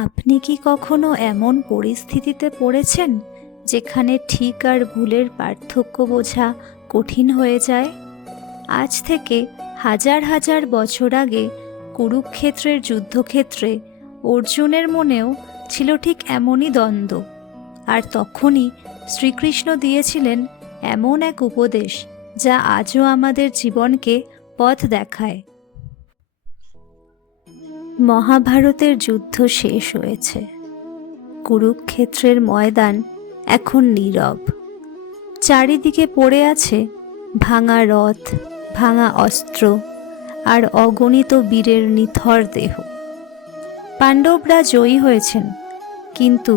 আপনি কি কখনো এমন পরিস্থিতিতে পড়েছেন যেখানে ঠিক আর ভুলের পার্থক্য বোঝা কঠিন হয়ে যায়? আজ থেকে হাজার হাজার বছর আগে কুরুক্ষেত্রের যুদ্ধক্ষেত্রে অর্জুনের মনেও ছিল ঠিক এমনই দ্বন্দ্ব। আর তখনই শ্রীকৃষ্ণ দিয়েছিলেন এমন এক উপদেশ যা আজও আমাদের জীবনকে পথ দেখায়। মহাভারতের যুদ্ধ শেষ হয়েছে। কুরুক্ষেত্রের ময়দান এখন নীরব। চারিদিকে পড়ে আছে ভাঙা রথ, ভাঙা অস্ত্র আর অগণিত বীরের নিথর দেহ। পাণ্ডবরা জয়ী হয়েছেন, কিন্তু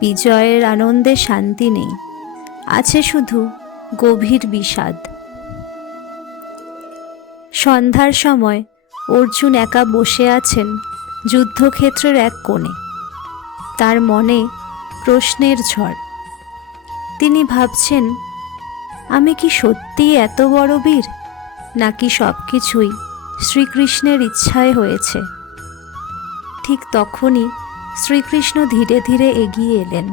বিজয়ের আনন্দে শান্তি নেই, আছে শুধু গভীর বিষাদ। সন্ধ্যার সময় অর্জুন একা বসে আছেন যুদ্ধক্ষেত্রের এক কোণে। তার মনে প্রশ্নের ঝড়। তিনি ভাবছেন, আমি কি সত্যিই এত বড় বীর, নাকি সব কিছুই শ্রীকৃষ্ণের ইচ্ছায় হয়েছে? ঠিক তখনই শ্রীকৃষ্ণ ধীরে ধীরে এগিয়ে এলেন।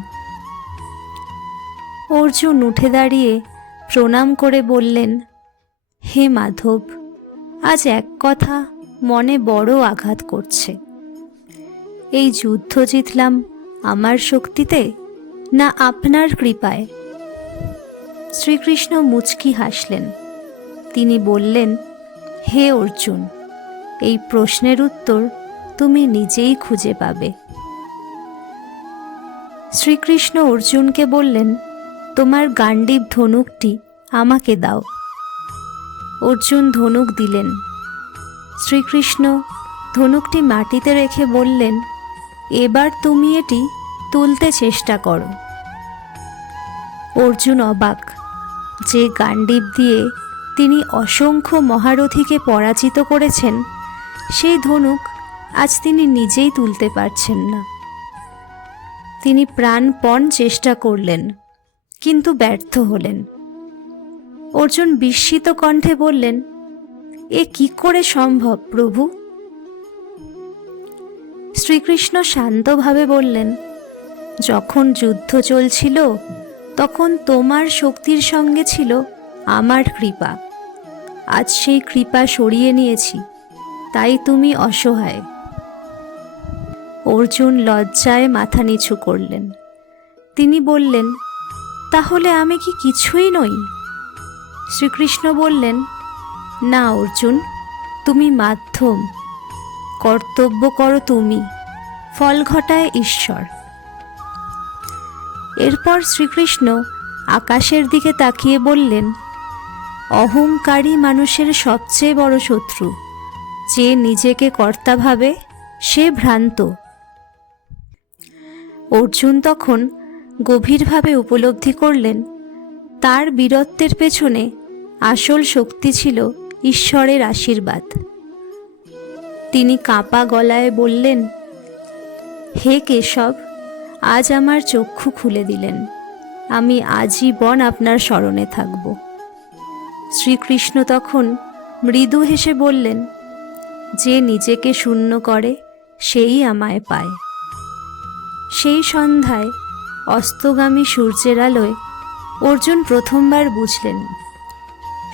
অর্জুন উঠে দাঁড়িয়ে প্রণাম করে বললেন, হে মাধব, আজ এক কথা মনে বড় আঘাত করছে। এই যুদ্ধ জিতলাম আমার শক্তিতে, না আপনার কৃপায়? শ্রীকৃষ্ণ মুচকি হাসলেন। তিনি বললেন, হে অর্জুন, এই প্রশ্নের উত্তর তুমি নিজেই খুঁজে পাবে। শ্রীকৃষ্ণ অর্জুনকে বললেন, তোমার গাণ্ডীব ধনুকটি আমাকে দাও। অর্জুন ধনুক দিলেন। শ্রীকৃষ্ণ ধনুকটি মাটিতে রেখে বললেন, এবার তুমি এটি তুলতে চেষ্টা করো। অর্জুন অবাক, যে গাণ্ডীব দিয়ে তিনি অসংখ্য মহারথীকে পরাজিত করেছেন, সেই ধনুক আজ তিনি নিজেই তুলতে পারছেন না। তিনি প্রাণপণ চেষ্টা করলেন, কিন্তু ব্যর্থ হলেন। অর্জুন বিস্মিত কণ্ঠে বললেন, এ কি করে সম্ভব প্রভু? শ্রীকৃষ্ণ শান্তভাবে বললেন, যখন যুদ্ধ চলছিল তখন তোমার শক্তির সঙ্গে ছিল আমার কৃপা। আজ সেই কৃপা সরিয়ে নিয়েছি, তাই তুমি অসহায়। অর্জুন লজ্জায় মাথা নিচু করলেন। তিনি বললেন, তাহলে আমি কি কিছুই নই? শ্রীকৃষ্ণ বললেন, না অর্জুন, তুমি মাধ্যম। কর্তব্য করো তুমি, ফল ঘটায় ঈশ্বর। এরপর শ্রীকৃষ্ণ আকাশের দিকে তাকিয়ে বললেন, অহংকারী মানুষের সবচেয়ে বড় শত্রু। যে নিজেকে কর্তা ভাবে সে ভ্রান্ত। অর্জুন তখন গভীরভাবে উপলব্ধি করলেন, তার বীরত্বের পেছনে আসল শক্তি ছিল ঈশ্বরের আশীর্বাদ। তিনি কাঁপা গলায় বললেন, হে কেশব, আজ আমার চক্ষু খুলে দিলেন। আমি আজীবন আপনার শরণে থাকব। শ্রীকৃষ্ণ তখন মৃদু হেসে বললেন, যে নিজেকে শূন্য করে সেই আমায় পায়। সেই সন্ধ্যায় অস্তগামী সূর্যের আলোয় অর্জুন প্রথমবার বুঝলেন,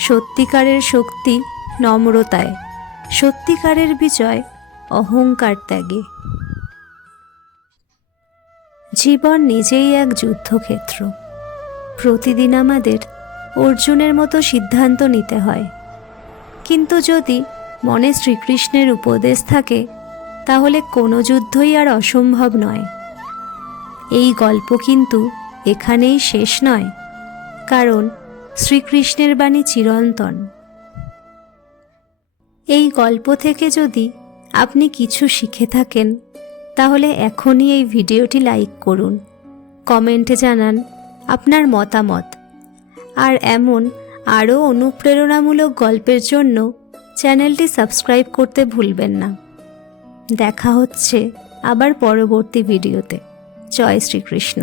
সত্যিকারের শক্তি নম্রতায়, সত্যিকারের বিজয় অহংকার ত্যাগে। জীবন নিজেই এক যুদ্ধক্ষেত্র। প্রতিদিন আমাদের অর্জুনের মতো সিদ্ধান্ত নিতে হয়, কিন্তু যদি মনে শ্রীকৃষ্ণের উপদেশ থাকে, তাহলে কোনো যুদ্ধই আর অসম্ভব নয়। এই গল্প কিন্তু এখানেই শেষ নয়, কারণ শ্রীকৃষ্ণের বাণী চিরন্তন। এই গল্প থেকে যদি আপনি কিছু শিখে থাকেন, তাহলে এখনই এই ভিডিওটি লাইক করুন, কমেন্টে জানান আপনার মতামত। আর এমন আরও অনুপ্রেরণামূলক গল্পের জন্য চ্যানেলটি সাবস্ক্রাইব করতে ভুলবেন না। দেখা হচ্ছে আবার পরবর্তী ভিডিওতে। জয় শ্রীকৃষ্ণ।